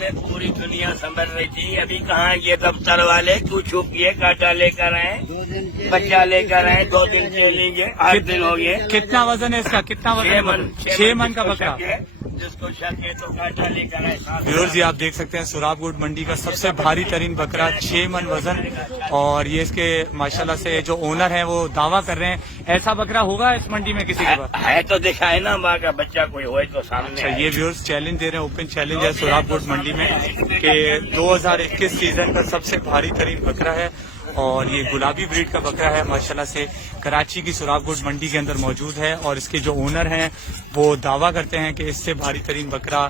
में पूरी दुनिया संभल रही थी, अभी कहाँ ये दफ्तर वाले क्यों छुप गए, कांटा लेकर आए, बच्चा लेकर आए, 2 दिन के लिए 8 दिन हो गए। कितना वजन है इसका, कितना वजन है? 6 मन का बकरा। जिसको शक है तो कांटा लेकर आए। व्यूअर्स जी आप देख सकते हैं सुराबगोट मंडी का सबसे भारी तरीन बकरा 6 मन वजन, और ये इसके माशाल्लाह से जो ओनर हैं वो दावा कर रहे हैं ऐसा बकरा होगा इस मंडी में किसी के पास है तो दिखाए ना, माँ का बच्चा कोई होए तो सामने। अच्छा, ये व्यूअर्स चैलेंज दे रहे हैं, ओपन चैलेंज है सुराबगोट मंडी में कि 2021 सीजन का सबसे भारी तरीन बकरा है, और ये गुलाबी ब्रीड का बकरा है माशाल्लाह से, कराची की सुराबगोट मंडी के अंदर मौजूद है, और इसके जो ओनर हैं वो दावा करते हैं कि इससे भारी तरीन बकरा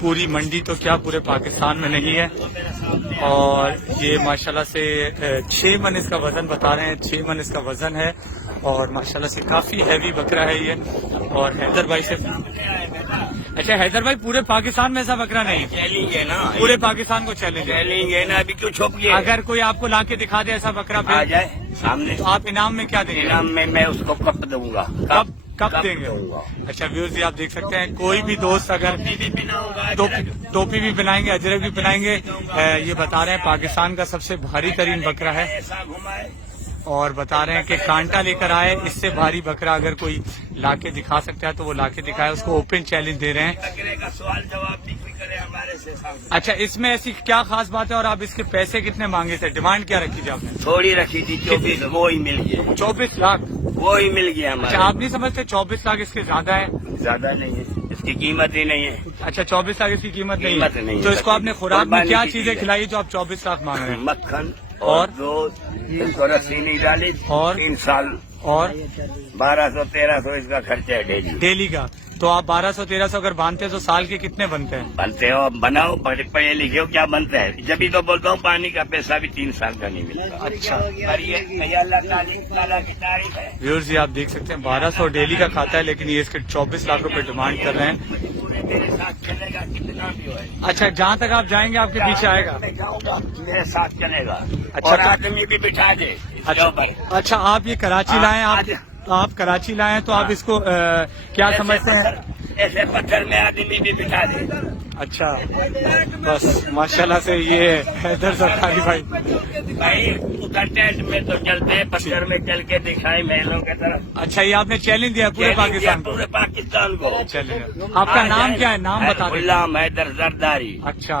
पूरी मंडी तो क्या पूरे पाकिस्तान में नहीं है। और ये माशाल्लाह से 6 मन इसका वजन बता रहे हैं, 6 मन इसका वजन है, और माशाल्लाह से काफी हैवी बकरा है ये। और हैदर भाई से, अच्छा हैदर भाई पूरे पाकिस्तान में ऐसा बकरा नहीं, चैलेंज है ना, पूरे पाकिस्तान को चैलेंज है। चैलेंज है ना, अभी क्यों छुप गए? अगर कोई आपको लाके दिखा दे ऐसा बकरा आ जाए सामने तो आप इनाम में क्या देंगे? इनाम में मैं उसको कप दूंगा। कब देंगे? अच्छा व्यूअर्स जी आप देख सकते हैं, कोई भी दोस्त अगर टोपी भी बनाएंगे, अजरक भी बनाएंगे, ये बता रहे हैं पाकिस्तान का सबसे भारी तरीन बकरा है, और बता रहे हैं कि कांटा लेकर आए, इससे भारी बकरा अगर कोई लाके दिखा सकता है तो वो लाके दिखाए, उसको ओपन चैलेंज दे रहे हैं। बकरे का सवाल जवाब भी कोई करे हमारे से सामने। अच्छा, इसमें ऐसी क्या खास बात है, और आप इसके पैसे कितने मांगे थे, डिमांड क्या रखी थी आपने? थोड़ी रखी थी 24, वो ही मिल गया। 24 लाख? वो ही मिल गया हमारे। अच्छा, आप नहीं समझते 24 लाख इसके ज्यादा है? ज्यादा नहीं है, इसकी कीमत ही नहीं है। अच्छा, 24 लाख इसकी कीमत नहीं कीमत है, नहीं तो है। इसको आपने खुराक में क्या कुर्बानी की चीजें चीज़ है। खिलाई जो आप 24 लाख मांग रहे हैं? मक्खन और? और दूध, इसको रस्सी नहीं डाली, और? 3 साल, और 1200-1300 इसका खर्चा है डेली का। तो आप 1200-1300 अगर बांधते हैं तो साल के कितने बनते हैं? बनते हो बनाओ, पढ़े लिखे हो, क्या बनता है? जब भी तो बोलता हूँ पानी का पैसा भी 3 साल का नहीं मिलता। अच्छा पर ये अल्लाह ताला की तारीफ है। व्यूअर्स जी आप देख सकते हैं 1200 डेली का खाता है, लेकिन ये इसके 24 लाख रुपए डिमांड कर रहे हैं। मेरे साथ चलेगा कितना भी हो। अच्छा, जहाँ तक आप जाएंगे आपके पीछे आएगा? मैं जाऊंगा, मेरे साथ चलेगा। अच्छा, और आदमी भी बिठा दे इसके अच्छा ऊपर। अच्छा, आप ये कराची लाए हैं, आप कराची लाए हैं, तो आप इसको क्या समझते हैं? ऐसे पत्थर में आदमी भी बिठा दे। अच्छा, बस माशाल्लाह से ये हैदर सरकारी भाई उधर टेस्ट में तो चलते हैं, पत्थर में चल के दिखाए महलों की तरफ। अच्छा, ये आपने चैलेंज दिया पूरे पाकिस्तान को? पूरे पाकिस्तान को चलिए, आपका नाम क्या है, नाम बता दें। गुलाम हैदर जरदारी। अच्छा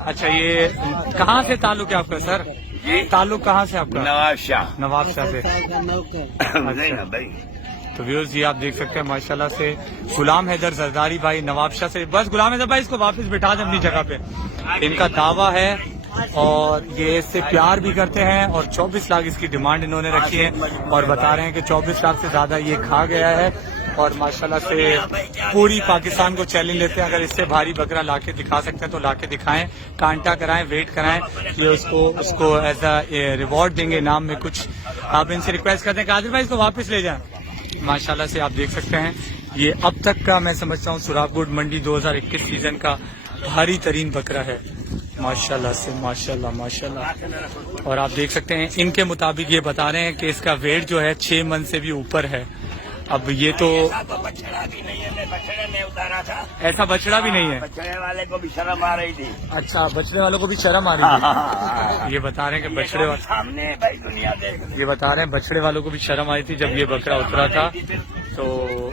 अच्छा, ये कहाँ से ताल्लुक है आपका सर? जी, ताल्लुक कहाँ से आपका? नवाब शाह। नवाब शाह से। नहीं ना भाई। तो व्यूअर्स जी आप देख सकते हैं माशाल्लाह से गुलाम हैदर जरदारी भाई नवाब शाह से। बस गुलाम हैदर भाई इसको वापस बिठा दें अपनी जगह पे, इनका दावा है, और ये इससे प्यार भी करते हैं, और 24 लाख इसकी डिमांड इन्होंने रखी है, और बता रहे हैं कि 24 लाख से ज्यादा ये खा गया है, और माशाल्लाह से पूरी पाकिस्तान को चैलेंज लेते हैं, अगर इससे भारी बकरा लाके दिखा सकते हैं तो लाके दिखाएं, कांटा कराएं, वेट कराएं, ये उसको एज अ रिवॉर्ड देंगे, इनाम में कुछ। आप इनसे रिक्वेस्ट करते हैं कि आदिल भाई इसको वापस ले जाएं। माशाल्लाह से आप देख सकते हैं ये अब तक का मैं समझता हूँ सुराबगोट मंडी 2021 सीजन का भारी तरीन बकरा है, माशाल्लाह से, माशाल्लाह माशाल्लाह। और आप देख सकते हैं इनके मुताबिक ये बता रहे हैं कि इसका वेट जो है 6 मन से भी ऊपर है। अब ये तो बछड़ा भी नहीं है, मैं बछड़े में उतारा था। ऐसा बछड़ा भी नहीं है? बछड़े वाले को भी शर्म आ रही थी। अच्छा, बछड़े वालों को भी शर्म आ रही थी? ये बता रहे हैं कि बछड़े वाले सामने भाई दुनिया देख, ये बता रहे हैं बछड़े वालों को भी शर्म आई थी जब ये बकरा उतरा था। तो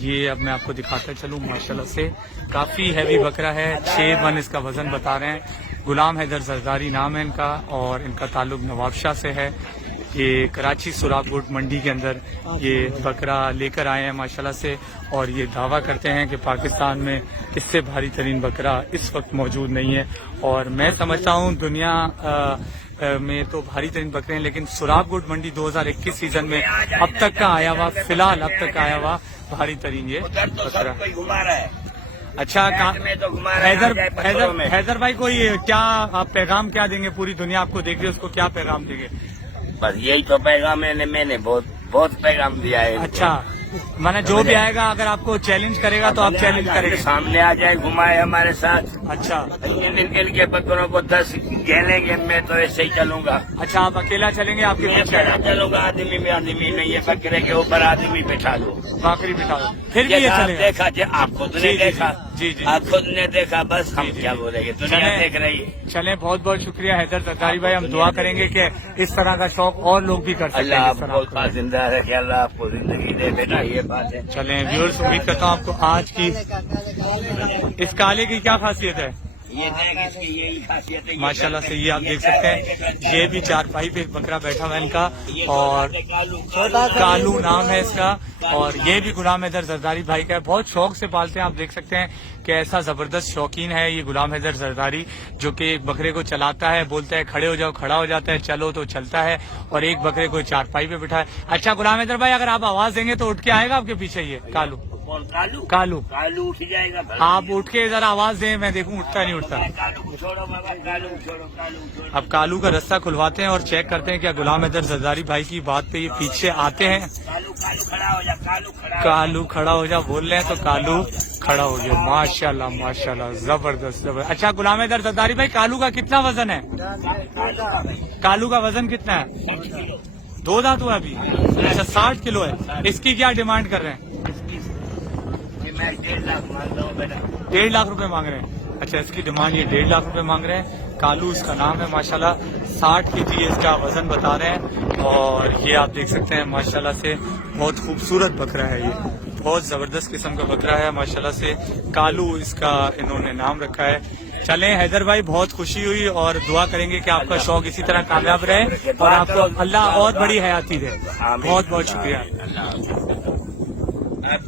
ये अब मैं आपको दिखाता चलूँ, माशाल्लाह से काफी हैवी बकरा है, 6 मन इसका वजन बता रहे हैं। गुलाम हैदर जरदारी नाम है इनका, और इनका ताल्लुक नवाबशाह से है। ये कराची सुराबगोट मंडी के अंदर ये बकरा लेकर आए हैं माशाल्लाह से, और ये दावा करते हैं कि पाकिस्तान में इससे भारी तरीन बकरा इस वक्त मौजूद नहीं है। और मैं समझता हूँ दुनिया में तो भारी तरीन बकरे हैं, लेकिन सुराबगोट मंडी 2021 सीजन में अब तक का आया हुआ, फिलहाल अब तक आया हुआ भारी तरीन ये बकरा। घुमा रहा है। अच्छा, तो घुमा रहा है। हैदर भाई कोई क्या आप पैगाम क्या देंगे, पूरी दुनिया आपको देख रही है, उसको क्या पैगाम देंगे? बस यही तो पैगाम मैंने बहुत पैगाम दिया है। अच्छा, माने जो भी आएगा अगर आपको चैलेंज करेगा तो आप चैलेंज करेंगे? सामने आ जाए, घुमाए हमारे साथ। अच्छा, दिन के बकरों को 10 घेलेंगे, मैं तो ऐसे ही चलूंगा। अच्छा, आप अकेला चलेंगे? आपके पीछे चलूंगा, आदमी में आदमी नहीं है, बकरे के ऊपर आदमी बिठा दो, बकरी बिठा दो, फिर भी ये चलेगा? देखा आप खुद ने देखा। जी जी आप खुद ने देखा, बस हम जी, जी। क्या बोलेंगे, दुनिया चलें। देख रही है। चलें, बहुत बहुत शुक्रिया हैदर जरदारी भाई, हम दुआ करेंगे कि इस तरह का शौक और लोग भी कर सकें अल्लाह जिस तरह आपको आपको है। जिंदा रखे, अल्लाह आपको जिंदगी दे बेटा, ये बात है। चलें व्यूअर्स, उम्मीद करता हूँ आपको आज की इस काले की क्या खासियत है। ये देख, इसकी यही खासियत है। माशाल्लाह से ये आप देख सकते हैं, ये भी चारपाई पे एक बकरा बैठा हुआ है इनका, और कालू नाम है इसका, और ये भी गुलाम हैदर जरदारी भाई का है। बहुत शौक से पालते हैं, आप देख सकते हैं कि ऐसा जबरदस्त शौकीन है ये गुलाम हैदर जरदारी, जो कि एक बकरे को चलाता है, बोलता है खड़े हो जाओ, खड़ा हो जाता है, चलो तो चलता है, और एक बकरे को चारपाई पे बिठा है। अच्छा गुलाम हैदर भाई, अगर आप आवाज देंगे तो उठ के आएगा आपके पीछे ये कालू? कौन? कालू? कालू कालू उठ जाएगा। आप उठ के जरा आवाज दें, मैं देखूं उठता नहीं उठता। कालू को छोड़ो बाबा, कालू को छोड़ो, कालू को छोड़ो। अब कालू का रास्ता खुलवाते हैं और चेक करते हैं क्या गुलाम हैदर जरदारी भाई की बात पे ये पीछे आते हैं। कालू कालू खड़ा हो जा, कालू खड़ा हो जा। कालू खड़ा हो जा बोल रहे हैं तो कालू खड़ा हो गया। माशाल्लाह माशाल्लाह, जबरदस्त जबरदस्त। अच्छा गुलाम हैदर जरदारी भाई, कालू का कितना वजन है? कालू का वजन कितना है? 2 दांत हुआ अभी? अच्छा 60 किलो है। इसकी क्या डिमांड कर रहे हैं? ये मैं 1.5 लाख मांगता हूँ बेटा। 1.5 लाख रुपए मांग रहे हैं। अच्छा इसकी डिमांड ये 1.5 लाख रुपए मांग रहे हैं। कालू इसका नाम है, माशाल्लाह 60 केजी इसका वजन बता रहे हैं, और ये आप देख सकते हैं माशाल्लाह से बहुत खूबसूरत बकरा है ये, बहुत जबरदस्त किस्म का बकरा है माशाल्लाह से। कालू इसका इन्होंने नाम रखा है। चलें हैदर भाई, बहुत खुशी हुई, और दुआ करेंगे कि आपका शौक इसी तरह कामयाब रहे और आपको अल्लाह और बड़ी हयाती दे। बहुत बहुत शुक्रिया। आपकी